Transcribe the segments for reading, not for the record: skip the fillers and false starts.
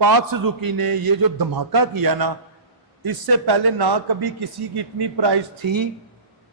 पाक सुजुकी ने ये जो धमाका किया ना, इससे पहले ना कभी किसी की इतनी प्राइस थी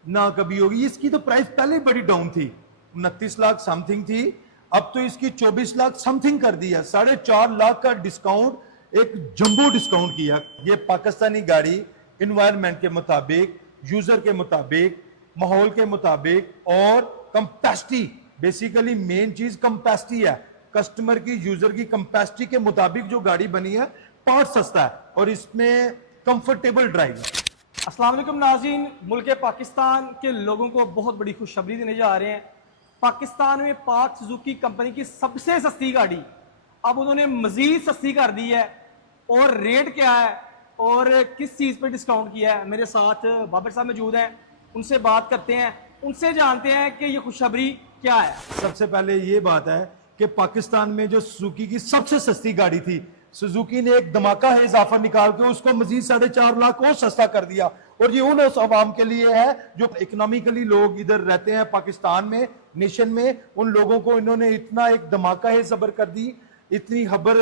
ना कभी होगी। इसकी तो प्राइस पहले ही बड़ी डाउन थी, 29 लाख समथिंग थी, अब तो इसकी 24 लाख समथिंग कर दिया। 4.5 लाख का डिस्काउंट, एक जंबो डिस्काउंट किया। ये पाकिस्तानी गाड़ी इन्वायरमेंट के मुताबिक, यूजर के मुताबिक, माहौल के मुताबिक और कंपैसिटी, बेसिकली मेन चीज कंपैसिटी है। कस्टमर की, यूजर की कंपैसिटी के मुताबिक जो गाड़ी बनी है, पार्ट सस्ता है और इसमें कंफर्टेबल ड्राइव है। अस्सलाम वालेकुम नाज़रीन, मुल्क पाकिस्तान के लोगों को बहुत बड़ी खुशखबरी देने जा रहे हैं। पाकिस्तान में पाक सुजुकी कंपनी की सबसे सस्ती गाड़ी अब उन्होंने मजीद सस्ती कर दी है। और रेट क्या है और किस चीज़ पे डिस्काउंट किया है, मेरे साथ बाबर साहब मौजूद हैं, उनसे बात करते हैं, उनसे जानते हैं कि ये खुशखबरी क्या है। सबसे पहले ये बात है कि पाकिस्तान में जो सुजुकी की सबसे सस्ती गाड़ी थी, सुजुकी ने एक धमाका है इजाफा निकाल के उसको मजीद 4.5 लाख और सस्ता कर दिया। और ये उन अवाम के लिए है जो इकोनॉमिकली लोग इधर रहते हैं पाकिस्तान में, नेशन में, उन लोगों को इन्होंने इतना एक धमाका है सबर कर दी, इतनी खबर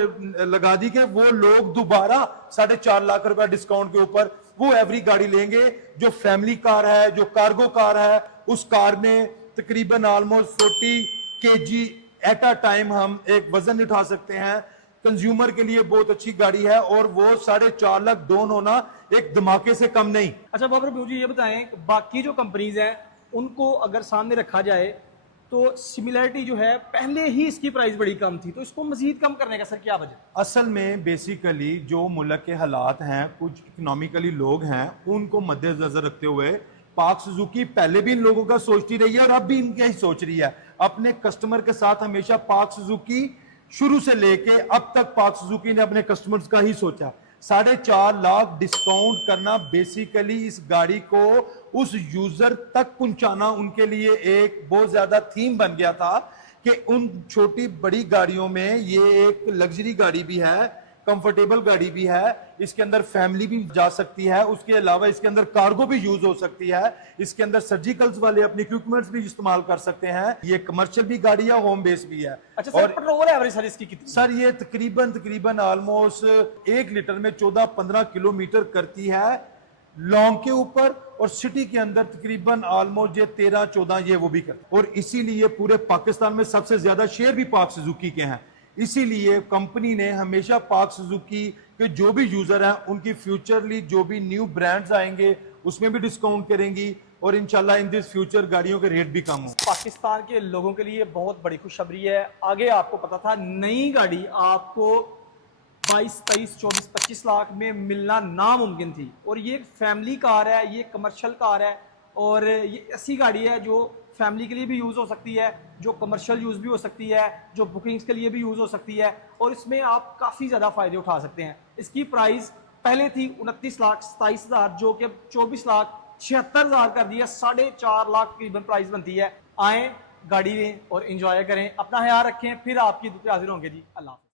लगा दी कि वो लोग दोबारा 4.5 लाख रुपए डिस्काउंट के ऊपर वो एवरी गाड़ी लेंगे। जो फैमिली कार है, जो कार्गो कार है, उस कार में तकरीबन almost 40 kg at a time हम एक वजन उठा सकते हैं। कंज्यूमर के लिए बहुत अच्छी गाड़ी है और वो 4.5 लाख डाउन होना एक धमाके से कम नहीं। अच्छा बाबर, मुझे ये बताएं, बाकी जो कंपनीज हैं उनको अगर सामने रखा जाए तो सिमिलरिटी जो है, पहले ही इसकी प्राइस बड़ी कम थी, तो इसको मजीद कम करने का सर क्या वजह? असल में बेसिकली जो मुल्क के हालात हैं, कुछ इकोनॉमिकली लोग हैं, उनको मद्देनजर रखते हुए पाक सुजुकी पहले भी इन लोगों का सोचती रही है और अब भी इनका ही सोच रही है। अपने कस्टमर के साथ हमेशा पाक सुजुकी शुरू से लेके अब तक पाक सुजुकी ने अपने कस्टमर्स का ही सोचा। 4.5 लाख डिस्काउंट करना बेसिकली इस गाड़ी को उस यूजर तक पहुंचाना उनके लिए एक बहुत ज्यादा थीम बन गया था कि उन छोटी बड़ी गाड़ियों में ये एक लग्जरी गाड़ी भी है, कंफर्टेबल गाड़ी भी है, इसके अंदर फैमिली भी जा सकती है, उसके अलावा इसके अंदर कार्गो भी यूज हो सकती है, इसके अंदर सर्जिकल्स वाले अपने इक्विपमेंट्स भी इस्तेमाल कर सकते हैं। ये कमर्शियल भी गाड़ी है, होम बेस भी है। अच्छा सर, पेट्रोल एवरेज सर इसकी कितनी? सर ये तकरीबन ऑलमोस्ट 1 लीटर में 14-15 किलोमीटर करती है लॉन्ग के ऊपर, और सिटी के अंदर तकरीबन ऑलमोस्ट ये 13-14 ये वो भी करती है। और इसीलिए पूरे पाकिस्तान में सबसे ज्यादा शेयर भी पाक सुजुकी के हैं। इसीलिए कंपनी ने हमेशा पाक सुजुकी के जो भी यूजर हैं उनकी फ्यूचरली जो भी न्यू ब्रांड्स आएंगे उसमें भी डिस्काउंट करेंगी और इंशाल्लाह इन दिस फ्यूचर गाड़ियों के रेट भी कम हो। पाकिस्तान के लोगों के लिए बहुत बड़ी खुशखबरी है। आगे आपको पता था नई गाड़ी आपको 22, 23, 24, 25 लाख में मिलना नामुमकिन थी, और ये फैमिली कार है, ये कमर्शियल कार है, और ये ऐसी गाड़ी है जो फैमिली के लिए भी यूज़ हो सकती है, जो कमर्शियल यूज़ भी हो सकती है, जो बुकिंग्स के लिए भी यूज़ हो सकती है, और इसमें आप काफ़ी ज़्यादा फ़ायदे उठा सकते हैं। इसकी प्राइस पहले थी 29 लाख 27 हज़ार, जो कि 24 लाख 76 हज़ार कर दिया, 4.5 लाख तकरीबन प्राइस बनती है। आएँ, गाड़ी लें और इंजॉय करें, अपना ख्याल रखें, फिर आपकी दुआ हाजिर होंगे जी। अल्लाह।